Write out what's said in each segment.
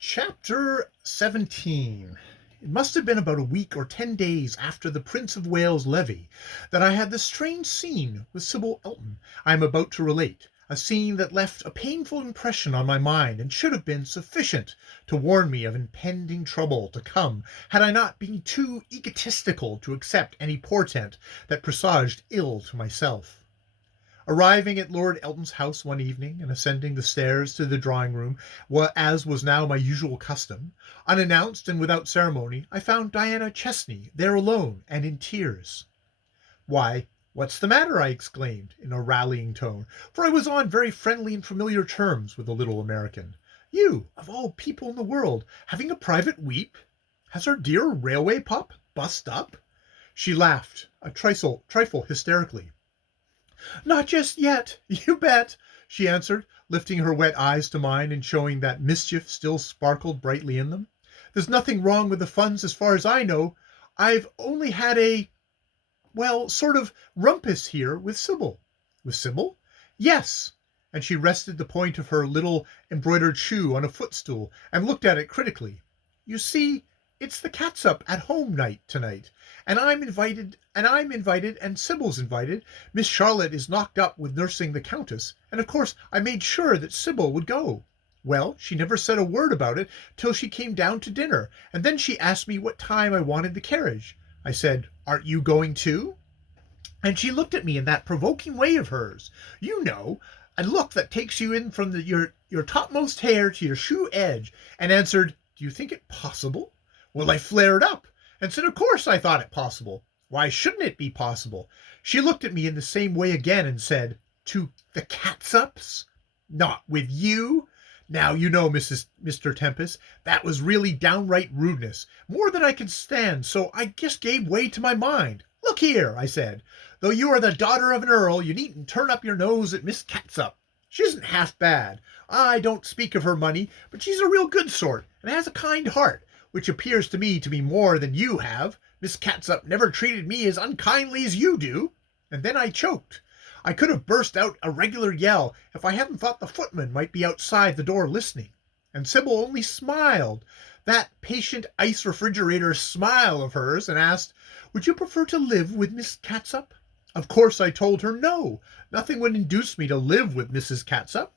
Chapter 17. It must have been about a week or 10 days after the Prince of Wales levee that I had the strange scene with Sybil Elton I am about to relate, a scene that left a painful impression on my mind and should have been sufficient to warn me of impending trouble to come had I not been too egotistical to accept any portent that presaged ill to myself. Arriving at Lord Elton's house one evening, and ascending the stairs to the drawing-room, as was now my usual custom, unannounced and without ceremony, I found Diana Chesney there alone and in tears. "Why, what's the matter?" I exclaimed, in a rallying tone, for I was on very friendly and familiar terms with the little American. "You, of all people in the world, having a private weep? Has our dear railway pup bust up?" She laughed, a trifle hysterically. "Not just yet, you bet," she answered, lifting her wet eyes to mine and showing that mischief still sparkled brightly in them. "There's nothing wrong with the funds as far as I know. I've only had sort of rumpus here with Sybil." "With Sybil?" "Yes." And she rested the point of her little embroidered shoe on a footstool and looked at it critically. "You see, it's the catsup at home night tonight, and I'm invited, and Sybil's invited. Miss Charlotte is knocked up with nursing the Countess, and of course I made sure that Sybil would go. Well, she never said a word about it till she came down to dinner, and then she asked me what time I wanted the carriage. I said, 'Aren't you going too?' And she looked at me in that provoking way of hers, you know, a look that takes you in from your topmost hair to your shoe edge, and answered, 'Do you think it possible?' Well, I flared up, and said of course I thought it possible. Why shouldn't it be possible? She looked at me in the same way again and said, 'To the catsups? Not with you?' Now, you know, Mr. Tempest, that was really downright rudeness, more than I could stand, so I just gave way to my mind. 'Look here,' I said, 'though you are the daughter of an earl, you needn't turn up your nose at Miss Catsup. She isn't half bad. I don't speak of her money, but she's a real good sort, and has a kind heart, which appears to me to be more than you have. Miss Catsup never treated me as unkindly as you do.' And then I choked. I could have burst out a regular yell if I hadn't thought the footman might be outside the door listening. And Sybil only smiled, that patient ice refrigerator smile of hers, and asked, 'Would you prefer to live with Miss Catsup?' Of course I told her no, nothing would induce me to live with Mrs. Catsup.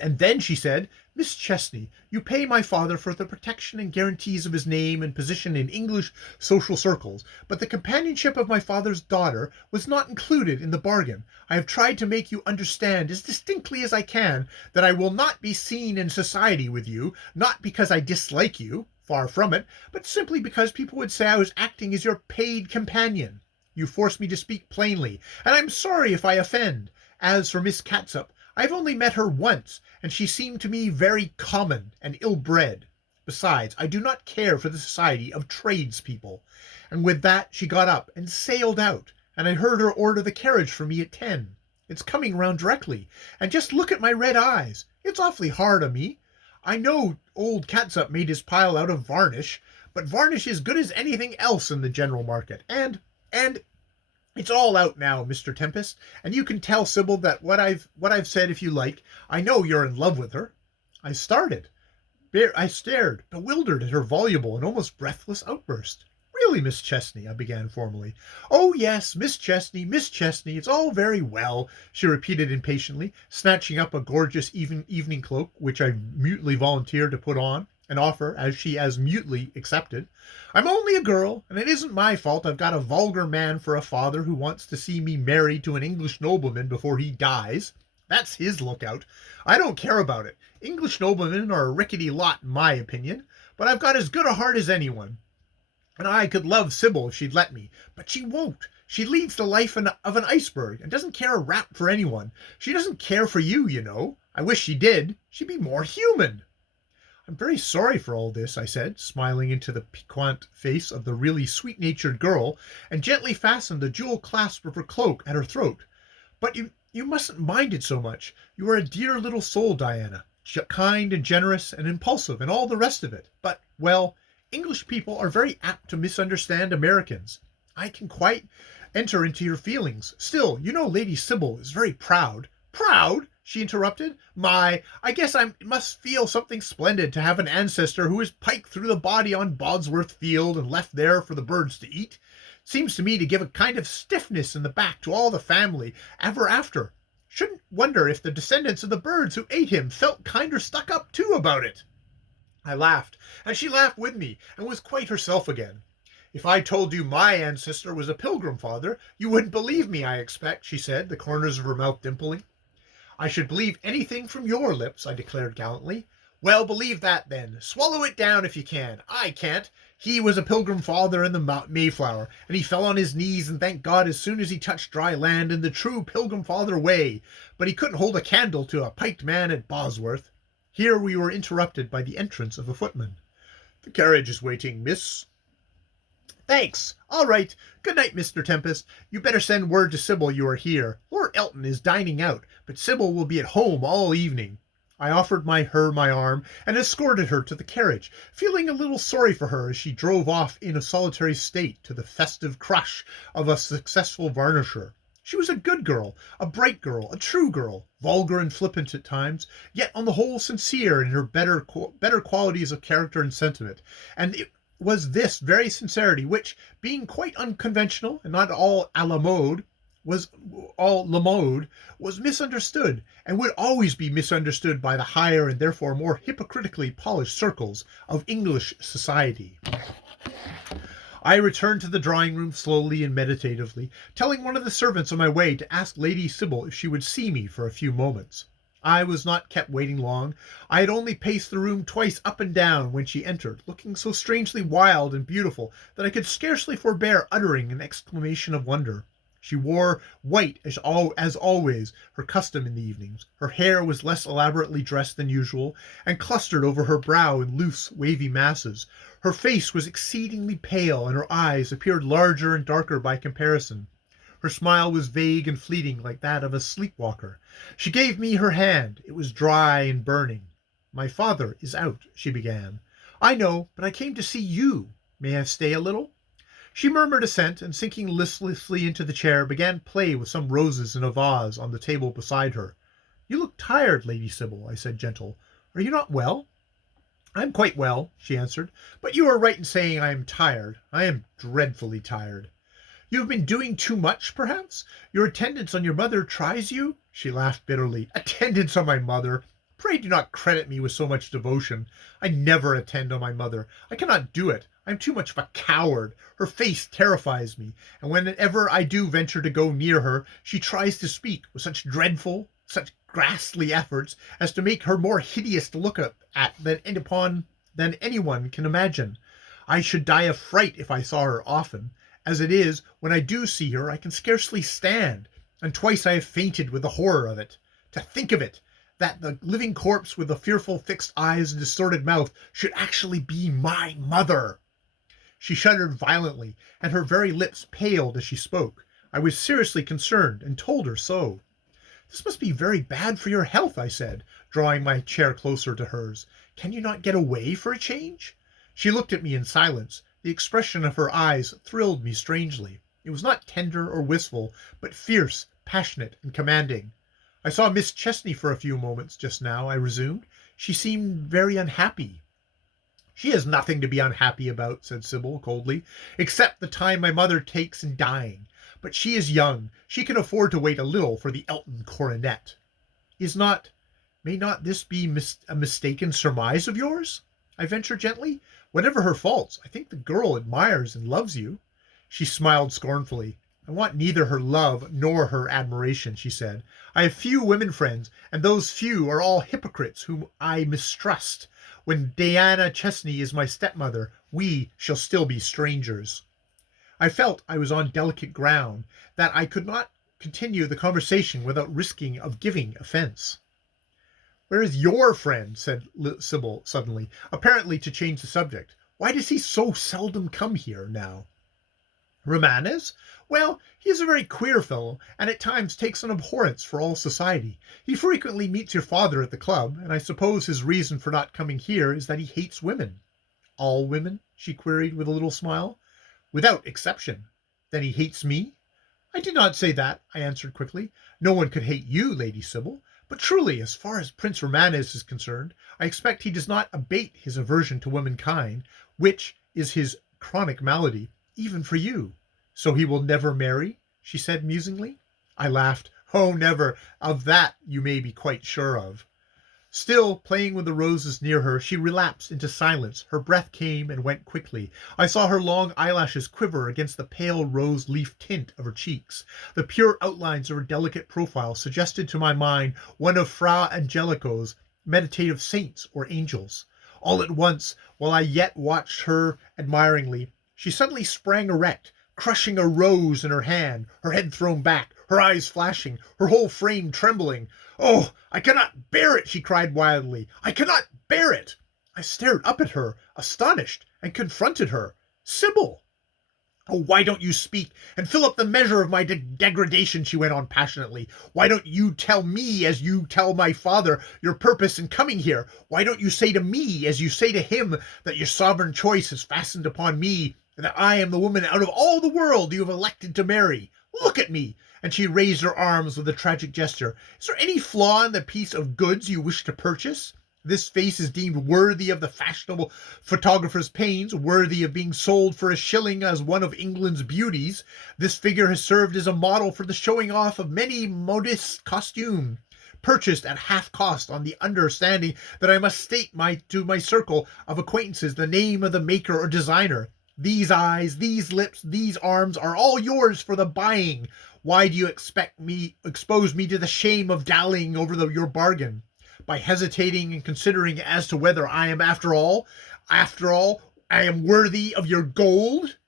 And then she said, 'Miss Chesney, you pay my father for the protection and guarantees of his name and position in English social circles, but the companionship of my father's daughter was not included in the bargain. I have tried to make you understand as distinctly as I can that I will not be seen in society with you, not because I dislike you, far from it, but simply because people would say I was acting as your paid companion. You force me to speak plainly, and I'm sorry if I offend. As for Miss Catsup, I've only met her once, and she seemed to me very common and ill-bred. Besides, I do not care for the society of tradespeople.' And with that she got up and sailed out, and I heard her order the carriage for me at 10. It's coming round directly, and just look at my red eyes. It's awfully hard on me. I know old Catsup made his pile out of varnish, but varnish is good as anything else in the general market, and it's all out now, Mr. Tempest, and you can tell Sybil that what I've said if you like. I know you're in love with her." I stared, bewildered at her voluble and almost breathless outburst. "Really, Miss Chesney," I began formally. "Oh, yes, Miss Chesney, it's all very well," she repeated impatiently, snatching up a gorgeous evening cloak, which I mutely volunteered to put on, an offer as she as mutely accepted. "I'm only a girl, and it isn't my fault I've got a vulgar man for a father who wants to see me married to an English nobleman before he dies. That's his lookout. I don't care about it. English noblemen are a rickety lot in my opinion, but I've got as good a heart as anyone. And I could love Sybil if she'd let me, but she won't. She leads the life of an iceberg, and doesn't care a rap for anyone. She doesn't care for you, you know. I wish she did. She'd be more human." "I'm very sorry for all this," I said, smiling into the piquant face of the really sweet-natured girl, and gently fastened the jewel clasp of her cloak at her throat. "But you mustn't mind it so much. You are a dear little soul, Diana, kind and generous and impulsive and all the rest of it. But, well, English people are very apt to misunderstand Americans. I can quite enter into your feelings. Still, you know Lady Sybil is very proud." "Proud? she interrupted. My, I guess I must feel something splendid to have an ancestor who was piked through the body on Bodsworth Field and left there for the birds to eat. Seems to me to give a kind of stiffness in the back to all the family ever after. Shouldn't wonder if the descendants of the birds who ate him felt kinder stuck up too about it. I laughed, and she laughed with me, and was quite herself again. If I told you my ancestor was a pilgrim, father, you wouldn't believe me, I expect, she said, the corners of her mouth dimpling. I should believe anything from your lips, I declared gallantly. Well, believe that then. Swallow it down if you can. I can't. He was a pilgrim father in the Mayflower, and he fell on his knees and thanked God as soon as he touched dry land in the true pilgrim father way, but he couldn't hold a candle to a piked man at Bosworth. Here we were interrupted by the entrance of a footman. The carriage is waiting, miss. Thanks. All right. Good night, Mr. Tempest. You better send word to Sybil you are here. Lord Elton is dining out, but Sybil will be at home all evening. I offered her my arm and escorted her to the carriage, feeling a little sorry for her as she drove off in a solitary state to the festive crush of a successful varnisher. She was a good girl, a bright girl, a true girl, vulgar and flippant at times, yet on the whole sincere in her better qualities of character and sentiment, and it was this very sincerity which, being quite unconventional and not all à la mode, was misunderstood, and would always be misunderstood by the higher and therefore more hypocritically polished circles of English society. I returned to the drawing-room slowly and meditatively, telling one of the servants on my way to ask Lady Sybil if she would see me for a few moments. I was not kept waiting long. I had only paced the room twice up and down when she entered, looking so strangely wild and beautiful that I could scarcely forbear uttering an exclamation of wonder. She wore white as always, her custom in the evenings. Her hair was less elaborately dressed than usual, and clustered over her brow in loose, wavy masses. Her face was exceedingly pale, and her eyes appeared larger and darker by comparison. Her smile was vague and fleeting, like that of a sleepwalker. She gave me her hand. It was dry and burning. My father is out, she began. I know, but I came to see you. May I stay a little? She murmured assent, and sinking listlessly into the chair, began play with some roses in a vase on the table beside her. You look tired, Lady Sybil, I said, gentle. Are you not well? I am quite well, she answered, but you are right in saying I am tired. I am dreadfully tired. You have been doing too much, perhaps? Your attendance on your mother tries you? She laughed bitterly. Attendance on my mother? Pray do not credit me with so much devotion. I never attend on my mother. I cannot do it. I am too much of a coward. Her face terrifies me, and whenever I do venture to go near her, she tries to speak with such dreadful, such ghastly efforts as to make her more hideous to look at than anyone can imagine. I should die of fright if I saw her often. As it is, when I do see her, I can scarcely stand, and twice I have fainted with the horror of it. To think of it, that the living corpse with the fearful fixed eyes and distorted mouth should actually be my mother. She shuddered violently, and her very lips paled as she spoke. I was seriously concerned, and told her so. This must be very bad for your health, I said, drawing my chair closer to hers. Can you not get away for a change? She looked at me in silence. The expression of her eyes thrilled me strangely. It was not tender or wistful, but fierce, passionate, and commanding. I saw Miss Chesney for a few moments just now, I resumed. She seemed very unhappy. She has nothing to be unhappy about, said Sybil coldly, except the time my mother takes in dying. But she is young. She can afford to wait a little for the Elton coronet. May not this be a mistaken surmise of yours? I ventured gently. Whatever her faults, I think the girl admires and loves you. She smiled scornfully. I want neither her love nor her admiration, she said. I have few women friends, and those few are all hypocrites whom I mistrust. When Diana Chesney is my stepmother, we shall still be strangers. I felt I was on delicate ground, that I could not continue the conversation without risking of giving offence. Where is your friend? Said Sybil suddenly, apparently to change the subject. Why does he so seldom come here now? Romanes? Well, he is a very queer fellow, and at times takes an abhorrence for all society. He frequently meets your father at the club, and I suppose his reason for not coming here is that he hates women. All women? She queried with a little smile. Without exception. Then he hates me? I did not say that, I answered quickly. No one could hate you, Lady Sybil, But truly, as far as Prince Romanus is concerned, I expect he does not abate his aversion to womankind, which is his chronic malady, even for you. So he will never marry? She said musingly. I laughed. Oh, never. Of that you may be quite sure of. Still playing with the roses near her, she relapsed into silence. Her breath came and went quickly. I saw her long eyelashes quiver against the pale rose leaf tint of her cheeks. The pure outlines of her delicate profile suggested to my mind one of Fra Angelico's meditative saints or angels. All at once, while I yet watched her admiringly, she suddenly sprang erect, crushing a rose in her hand, her head thrown back, her eyes flashing, her whole frame trembling. "Oh, I cannot bear it!" she cried wildly. "I cannot bear it!" I stared up at her, astonished, and confronted her. "Sybil!" "Oh, why don't you speak and fill up the measure of my degradation?" she went on passionately. "Why don't you tell me, as you tell my father, your purpose in coming here? Why don't you say to me, as you say to him, that your sovereign choice is fastened upon me, and that I am the woman out of all the world you have elected to marry? Look at me!" And she raised her arms with a tragic gesture. "Is there any flaw in the piece of goods you wish to purchase? This face is deemed worthy of the fashionable photographer's pains, worthy of being sold for a shilling as one of England's beauties. This figure has served as a model for the showing off of many modest costumes, purchased at half cost on the understanding that I must state to my circle of acquaintances the name of the maker or designer. These eyes, these lips, these arms are all yours for the buying. Why do you expose me to the shame of dallying over your bargain? By hesitating and considering as to whether I am after all, I am worthy of your gold?"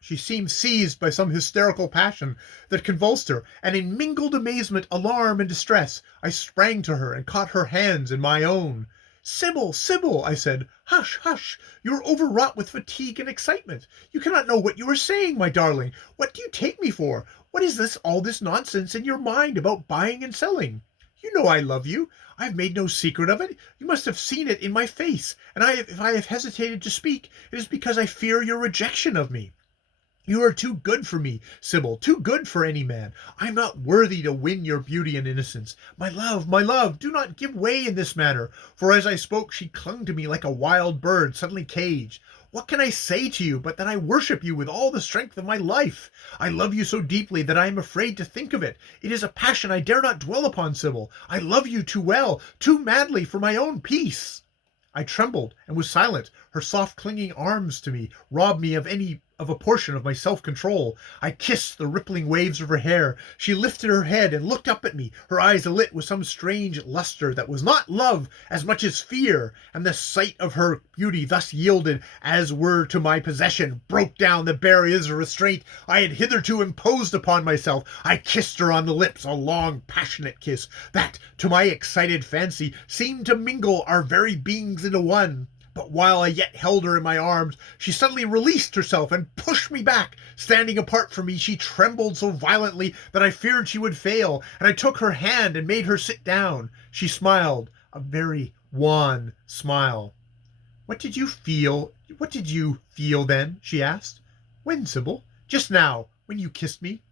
She seemed seized by some hysterical passion that convulsed her, and in mingled amazement, alarm, and distress, I sprang to her and caught her hands in my own. "Sybil, Sybil," I said, "hush, hush! You are overwrought with fatigue and excitement. You cannot know what you are saying, my darling. What do you take me for? What is all this nonsense in your mind about buying and selling? You know I love you. I have made no secret of it. You must have seen it in my face, and if I have hesitated to speak, it is because I fear your rejection of me. You are too good for me, Sybil, too good for any man. I am not worthy to win your beauty and innocence. My love, do not give way in this matter." For as I spoke, she clung to me like a wild bird suddenly caged. "What can I say to you but that I worship you with all the strength of my life? I love you so deeply that I am afraid to think of it. It is a passion I dare not dwell upon, Sybil. I love you too well, too madly for my own peace." I trembled and was silent. Her soft clinging arms to me robbed me of a portion of my self-control. I kissed the rippling waves of her hair. She lifted her head and looked up at me, her eyes alit with some strange luster that was not love as much as fear, and the sight of her beauty thus yielded as were to my possession broke down the barriers of restraint I had hitherto imposed upon myself. I kissed her on the lips, a long passionate kiss that, to my excited fancy, seemed to mingle our very beings into one. But while I yet held her in my arms, she suddenly released herself and pushed me back. Standing apart from me, she trembled so violently that I feared she would fail, and I took her hand and made her sit down. She smiled, a very wan smile. What did you feel then?" she asked. "When, Sybil?" "Just now, when you kissed me."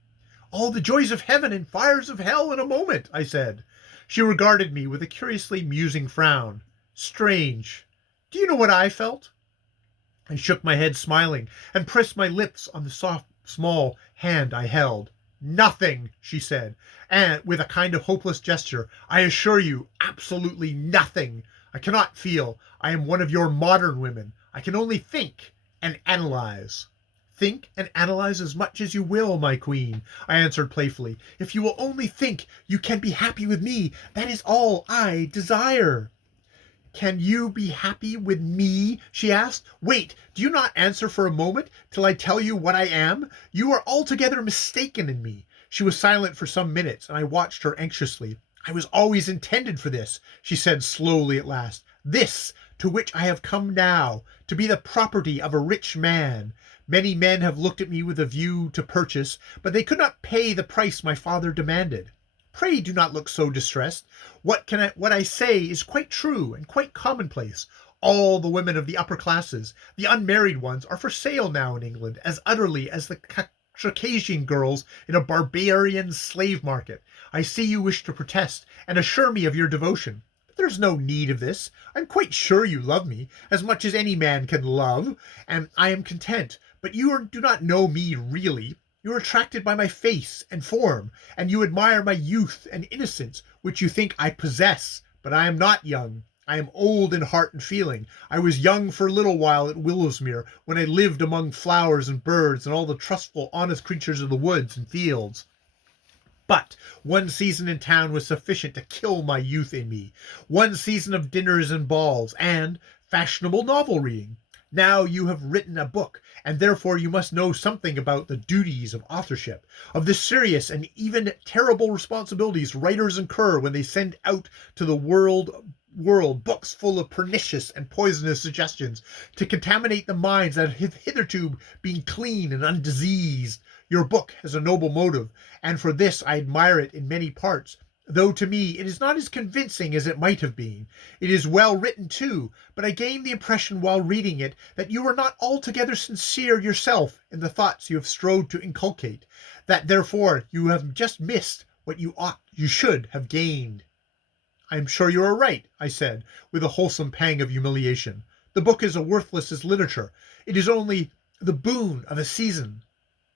"All the joys of heaven and fires of hell in a moment," I said. She regarded me with a curiously musing frown. "Strange. Do you know what I felt?" I shook my head, smiling, and pressed my lips on the soft, small hand I held. "Nothing," she said, and with a kind of hopeless gesture. "I assure you, absolutely nothing. I cannot feel. I am one of your modern women. I can only think and analyze." "Think and analyze as much as you will, my queen," I answered playfully. "If you will only think, you can be happy with me. That is all I desire." "Can you be happy with me?" she asked. "Wait, do you not answer for a moment till I tell you what I am? You are altogether mistaken in me." She was silent for some minutes, and I watched her anxiously. "I was always intended for this," she said slowly at last. "This, to which I have come now, to be the property of a rich man. Many men have looked at me with a view to purchase, but they could not pay the price my father demanded. Pray do not look so distressed. What I say is quite true and quite commonplace. All the women of the upper classes, the unmarried ones, are for sale now in England as utterly as the Circassian girls in a barbarian slave market. I see you wish to protest, and assure me of your devotion. But there's no need of this. I'm quite sure you love me, as much as any man can love, and I am content. But do not know me really. You are attracted by my face and form, and you admire my youth and innocence, which you think I possess. But I am not young. I am old in heart and feeling. I was young for a little while at Willowsmere, when I lived among flowers and birds and all the trustful, honest creatures of the woods and fields. But one season in town was sufficient to kill my youth in me. One season of dinners and balls, and fashionable novel reading. Now you have written a book, and therefore you must know something about the duties of authorship, of the serious and even terrible responsibilities writers incur when they send out to the world books full of pernicious and poisonous suggestions to contaminate the minds that have hitherto been clean and undiseased. Your book has a noble motive, and for this I admire it in many parts, though to me it is not as convincing as it might have been. It is well written too, but I gained the impression while reading it that you are not altogether sincere yourself in the thoughts you have strove to inculcate, that therefore you have just missed what you should have gained. I am sure you are right, I said, with a wholesome pang of humiliation. The book is as worthless as literature. It is only the boon of a season.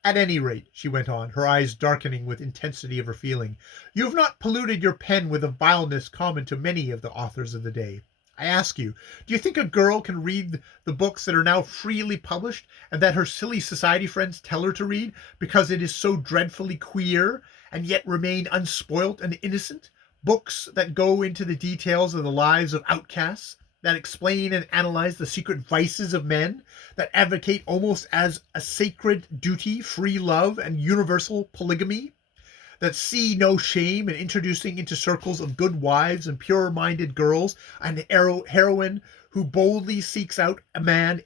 At any rate, she went on, her eyes darkening with intensity of her feeling, you have not polluted your pen with a vileness common to many of the authors of the day. I ask you, do you think a girl can read the books that are now freely published and that her silly society friends tell her to read because it is so dreadfully queer, and yet remain unspoilt and innocent? Books that go into the details of the lives of outcasts, that explain and analyze the secret vices of men, that advocate almost as a sacred duty free love and universal polygamy, that see no shame in introducing into circles of good wives and pure-minded girls an heroine who boldly seeks out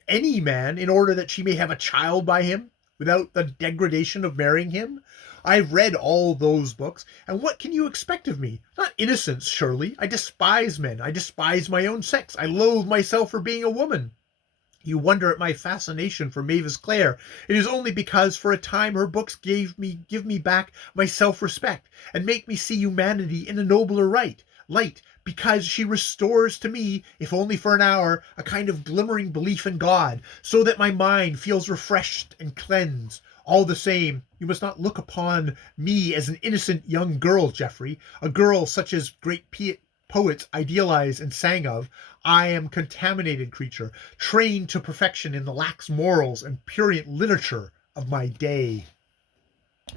any man, in order that she may have a child by him, without the degradation of marrying him. I've read all those books, and what can you expect of me? Not innocence, surely. I despise men. I despise my own sex. I loathe myself for being a woman. You wonder at my fascination for Mavis Clare. It is only because for a time her books give me back my self-respect, and make me see humanity in a nobler light, because she restores to me, if only for an hour, a kind of glimmering belief in God, so that my mind feels refreshed and cleansed. All the same, you must not look upon me as an innocent young girl, Geoffrey, a girl such as great poets idealized and sang of. I am a contaminated creature, trained to perfection in the lax morals and prurient literature of my day.